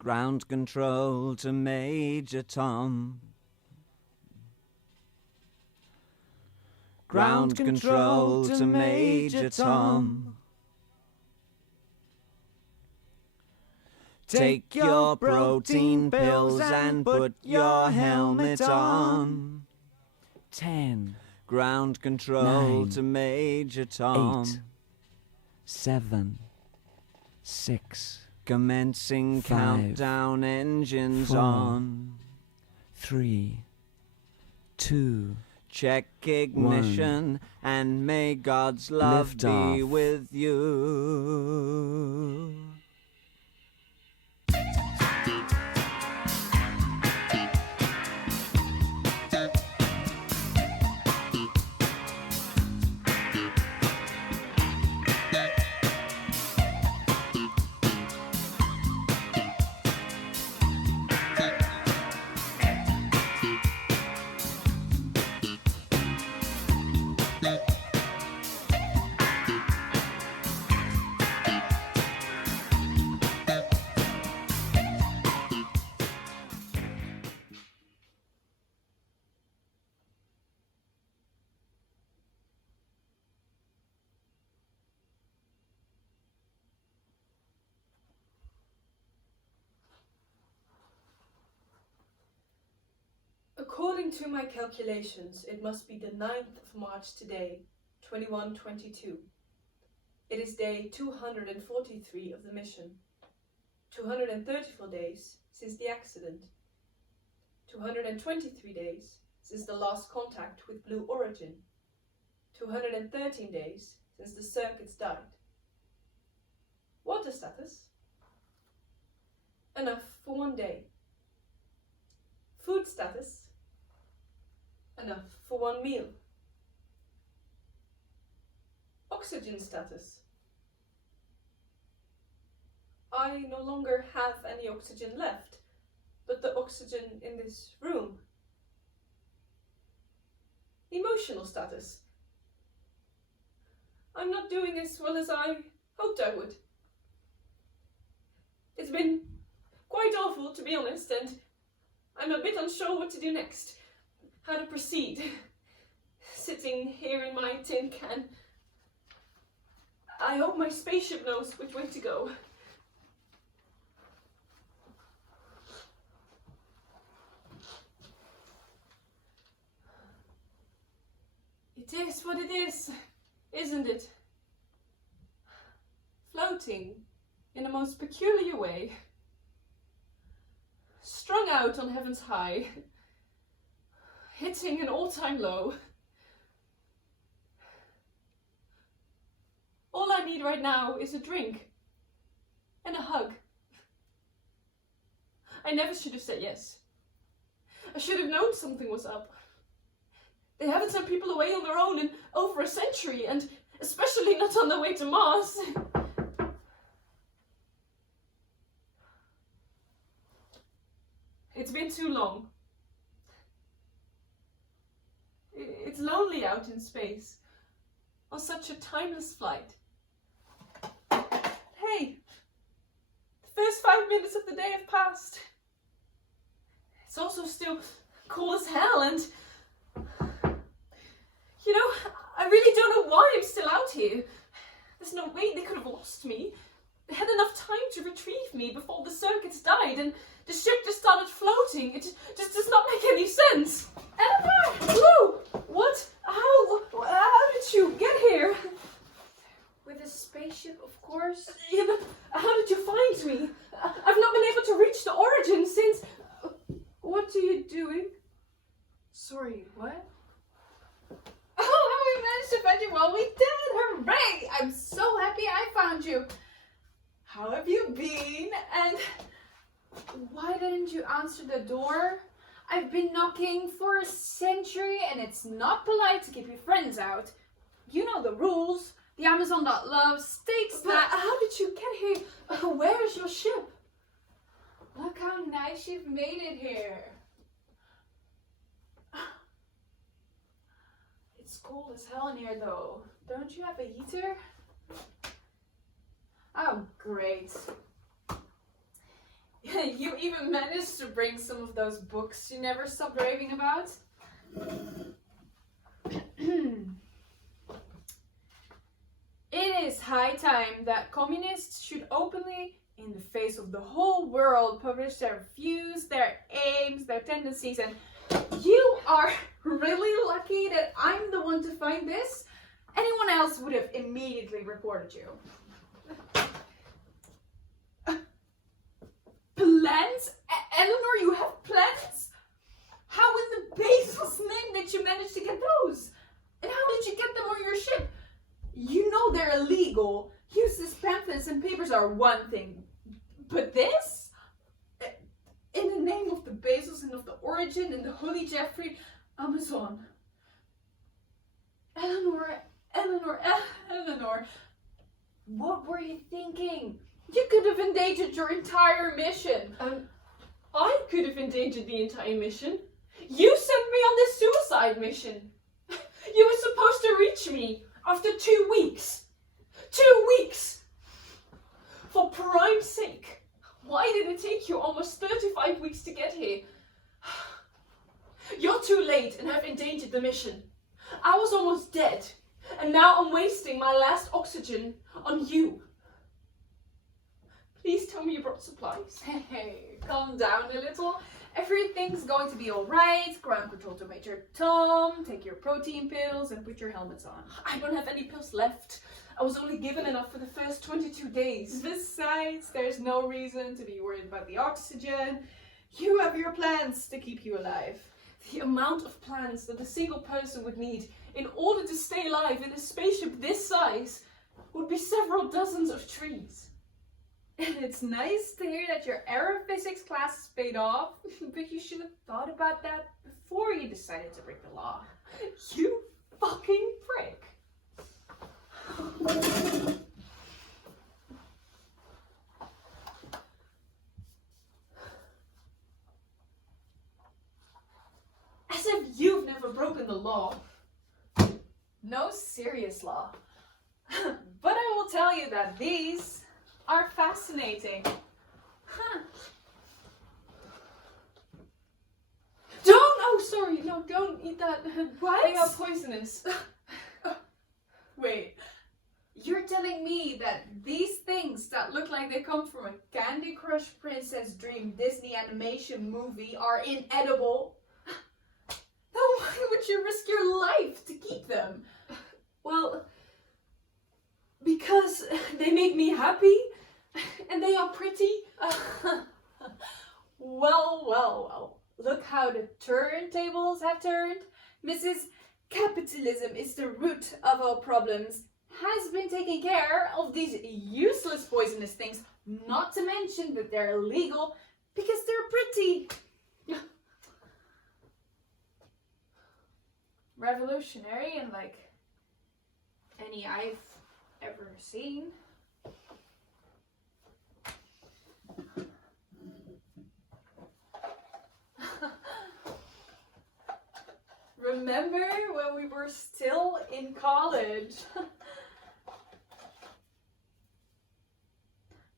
Ground control to Major Tom. Ground control to Major Tom. Take your protein pills and put your helmet on. 10. Ground control 9, to Major Tom. 8. 7. 6. Commencing 5, countdown, engines 4, on. 3. 2. Check ignition and may God's love Lift be off. with you. According to my calculations, it must be the 9th of March today, 2122. It is day 243 of the mission. 234 days since the accident. 223 days since the last contact with Blue Origin. 213 days since the circuits died. Water status? Enough for 1 day. Food status? Enough for 1 meal. Oxygen status? I no longer have any oxygen left, but the oxygen in this room. Emotional status? I'm not doing as well as I hoped I would. It's been quite awful, to be honest, and I'm a bit unsure what to do next. How to proceed. Sitting here in my tin can. I hope my spaceship knows which way to go. It is what it is, isn't it? Floating in a most peculiar way. Strung out on heaven's high. Hitting an all-time low. All I need right now is a drink and a hug. I never should have said yes. I should have known something was up. They haven't sent people away on their own in over a century, and especially not on their way to Mars. It's been too long. It's lonely out in space, on such a timeless flight. Hey, the first 5 minutes of the day have passed. It's also still cool as hell, and you know, I really don't know why I'm still out here. There's no way they could have lost me. They had enough time to retrieve me before the circuits died, and the ship just started floating. It just does not make any sense. Eleanor! Whoa! What? How did you get here? With a spaceship, of course. Yeah, but how did you find me? I've not been able to reach the origin since... What are you doing? Sorry, what? Oh, we managed to find you. Well, we did. Hooray! I'm so happy I found you. How have you been? And Why didn't you answer the door? I've been knocking for a century and it's not polite to keep your friends out. You know the rules. The Amazon.love states But that... how did you get here? Where is your ship? Look how nice you've made it here. It's cold as hell in here though. Don't you have a heater? Oh, great. You even managed to bring some of those books you never stopped raving about? It is high time that communists should openly, in the face of the whole world, publish their views, their aims, their tendencies, and you are really lucky that I'm the one to find this. Anyone else would have immediately reported you. Plans? Eleanor, you have plans? How in the basil's name did you manage to get those? And how did you get them on your ship? You know they're illegal. Useless pamphlets and papers are one thing. But this? In the name of the basils and of the origin and the Holy Jeffrey Amazon. Eleanor, what were you thinking? You could have endangered your entire mission. I could have endangered the entire mission. You sent me on this suicide mission. You were supposed to reach me after 2 weeks. 2 weeks! For prime's sake, why did it take you almost 35 weeks to get here? You're too late and have endangered the mission. I was almost dead, and now I'm wasting my last oxygen on you. Please tell me you brought supplies. Hey, calm down a little. Everything's going to be alright. Ground control to Major Tom. Take your protein pills and put your helmets on. I don't have any pills left. I was only given enough for the first 22 days. Besides, there's no reason to be worried about the oxygen. You have your plans to keep you alive. The amount of plans that a single person would need in order to stay alive in a spaceship this size would be several dozens of trees. And it's nice to hear that your aerophysics class has paid off, but you should have thought about that before you decided to break the law. You fucking prick. As if you've never broken the law. No serious law. But I will tell you that these are fascinating. Don't eat that. What? They are poisonous. Wait, you're telling me that these things that look like they come from a Candy Crush Princess Dream Disney animation movie are inedible? Then why would you risk your life to keep them? Well, because they make me happy and they are pretty. Well. Look how the turntables have turned. Mrs. Capitalism is the root of all problems. Has been taking care of these useless poisonous things, not to mention that they're illegal because they're pretty. Revolutionary and like any I've ever seen. Remember when we were still in college?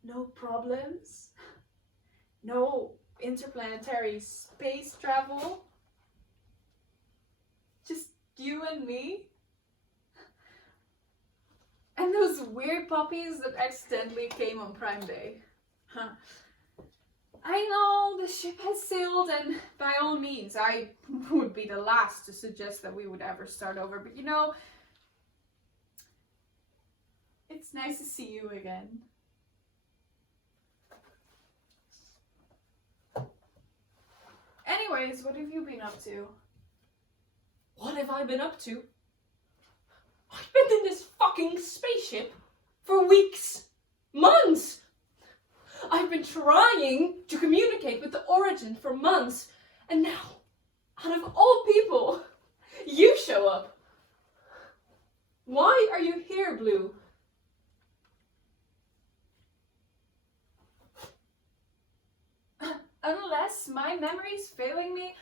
No problems. No interplanetary space travel. Just you and me. And those weird puppies that accidentally came on Prime Day. Huh. I know the ship has sailed, and by all means, I would be the last to suggest that we would ever start over. But you know, it's nice to see you again. Anyways, what have you been up to? What have I been up to? I've been in this fucking spaceship for weeks, months. I've been trying to communicate with the Origin for months, and now, out of all people, you show up. Why are you here, Blue? Unless my memory's failing me,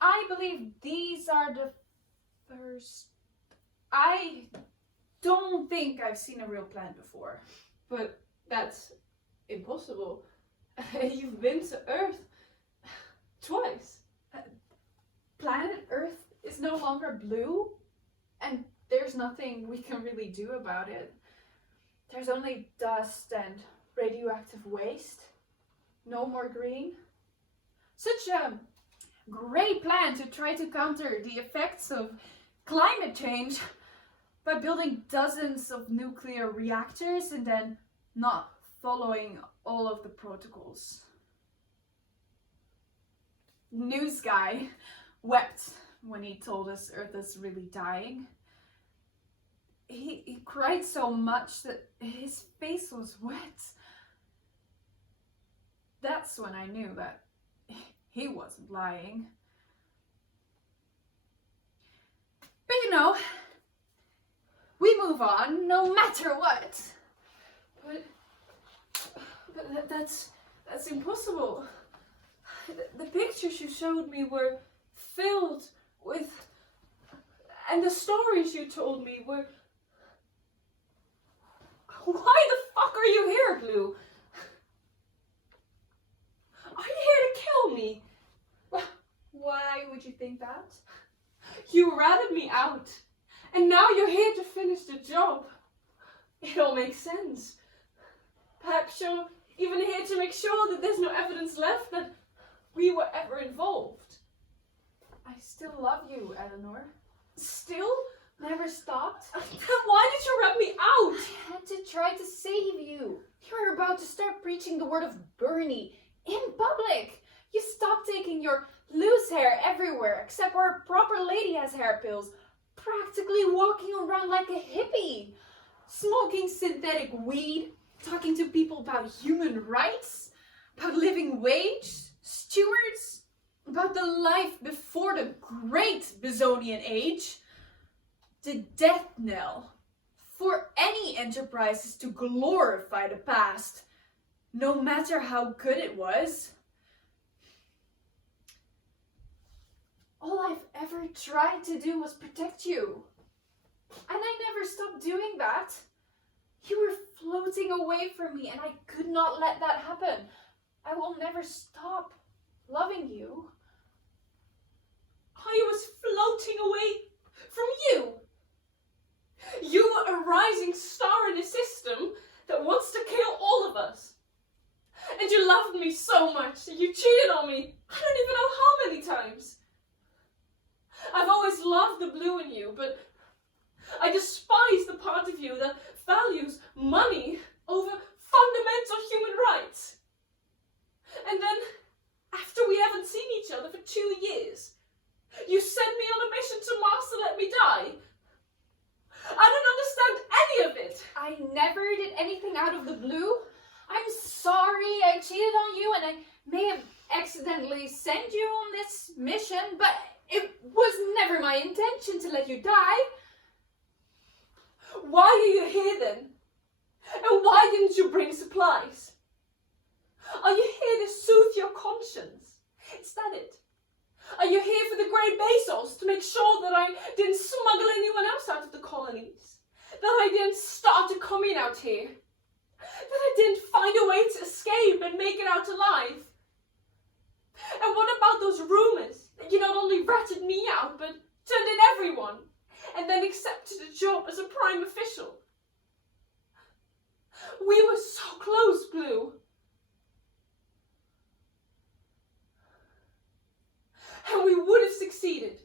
I believe these are the first. I don't think I've seen a real planet before. But that's impossible. You've been to Earth twice. Planet Earth is no longer blue, and there's nothing we can really do about it. There's only dust and radioactive waste. No more green. Such a great plan to try to counter the effects of climate change by building dozens of nuclear reactors and then not following all of the protocols. News guy wept when he told us Earth is really dying. He cried so much that his face was wet. That's when I knew that he wasn't lying. But you know, we move on no matter what. But that's impossible. The pictures you showed me were filled with, and the stories you told me were. Why the fuck are you here, Blue? Are you here to kill me? Why would you think that? You ratted me out, and now you're here to finish the job. It all makes sense. Perhaps you're even here to make sure that there's no evidence left that we were ever involved. I still love you, Eleanor. Still? Never stopped. Then why did you rat me out? I had to try to save you. You were about to start preaching the word of Bernie in public. You stopped taking your loose hair everywhere except where a proper lady has hair pills, practically walking around like a hippie, smoking synthetic weed, talking to people about human rights, about living wage, stewards, about the life before the great Bezonian age. The death knell for any enterprises to glorify the past, no matter how good it was. All I've ever tried to do was protect you. And I never stopped doing that. You were floating away from me and I could not let that happen. I will never stop loving you. I was floating away from you. You were a rising star in a system that wants to kill all of us. And you loved me so much that you cheated on me. I don't even know how many times. I've always loved the blue in you, but I despise the part of you that values money over fundamental human rights. And then, after we haven't seen each other for 2 years, you sent me on a mission to Mars to let me die. I don't understand any of it. I never did anything out of the blue. I'm sorry I cheated on you and I may have accidentally sent you on this mission, but it was never my intention to let you die. Why are you here then? And why didn't you bring supplies? Are you here to soothe your conscience? Is that it? Are you here for the great Bezos to make sure that I didn't smuggle anyone else out of the colonies? That I didn't start a commune out here? That I didn't find a way to escape and make it out alive? And what about those rumors that you not only ratted me out, but turned in everyone, and then accepted a job as a prime official? We were so close, Blue. And we would have succeeded.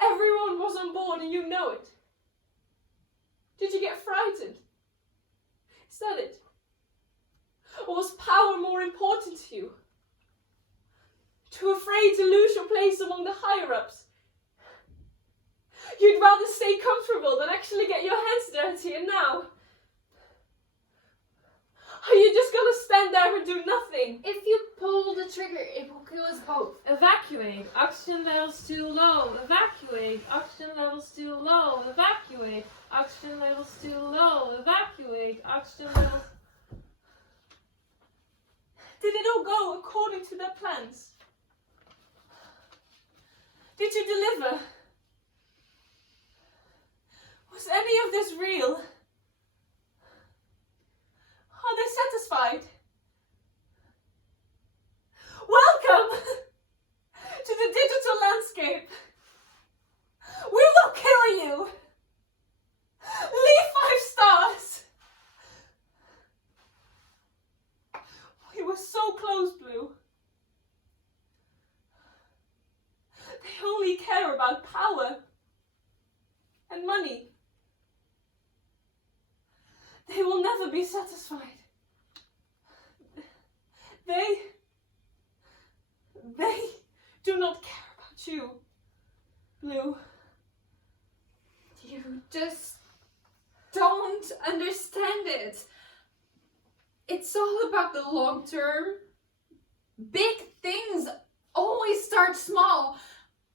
Everyone was on board and you know it. Did you get frightened? Is that it? Or was power more important to you? Too afraid to lose your place among the higher-ups? You'd rather stay comfortable than actually get your hands dirty, and now? Are you just gonna stand there and do nothing? If you pull the trigger, it will kill us both. Evacuate. Oxygen levels too low. Evacuate. Oxygen levels too low. Evacuate. Oxygen levels too low. Evacuate. Oxygen levels... Did it all go according to their plans? Did you deliver? Was any of this real? Are they satisfied? were so close, Blue. They only care about power and money. They will never be satisfied. They do not care about you, Blue. You just don't understand it. It's all about the long term. Big things always start small.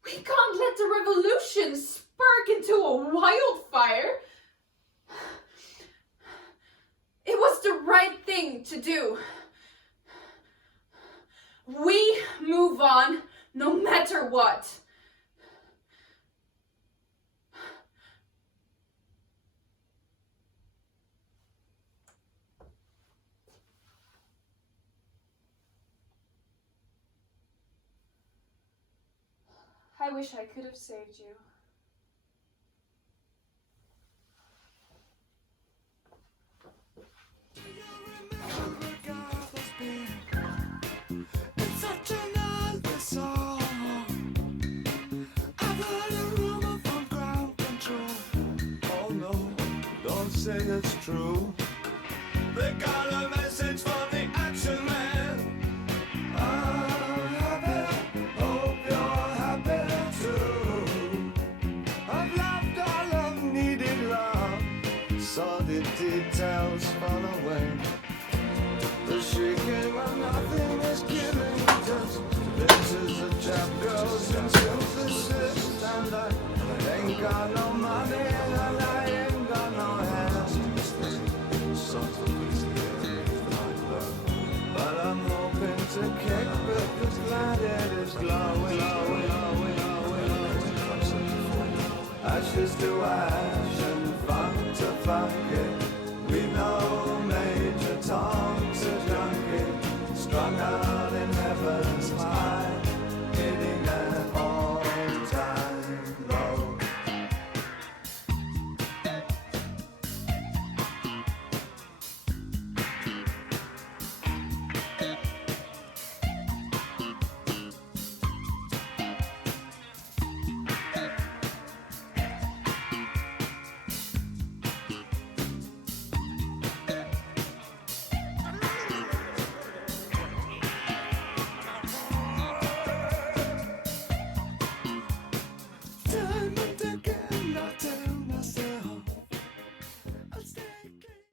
We can't let the revolution spark into a wildfire. It was the right thing to do. We move on no matter what. I wish I could have saved you. It's such an ugly song. I've heard a rumor from ground control. Oh no, don't say it's true. They got a message from the action man. I'm happy, hope you're happy too. I've loved all I've needed love. Saw the details fall away. The shrieking when nothing is killing just. This is a chap goes and synthesis. And I ain't got no money and I ain't got no hands. But I'm hoping to kick because glad it is glowing. Ashes to ash and fun to fucking.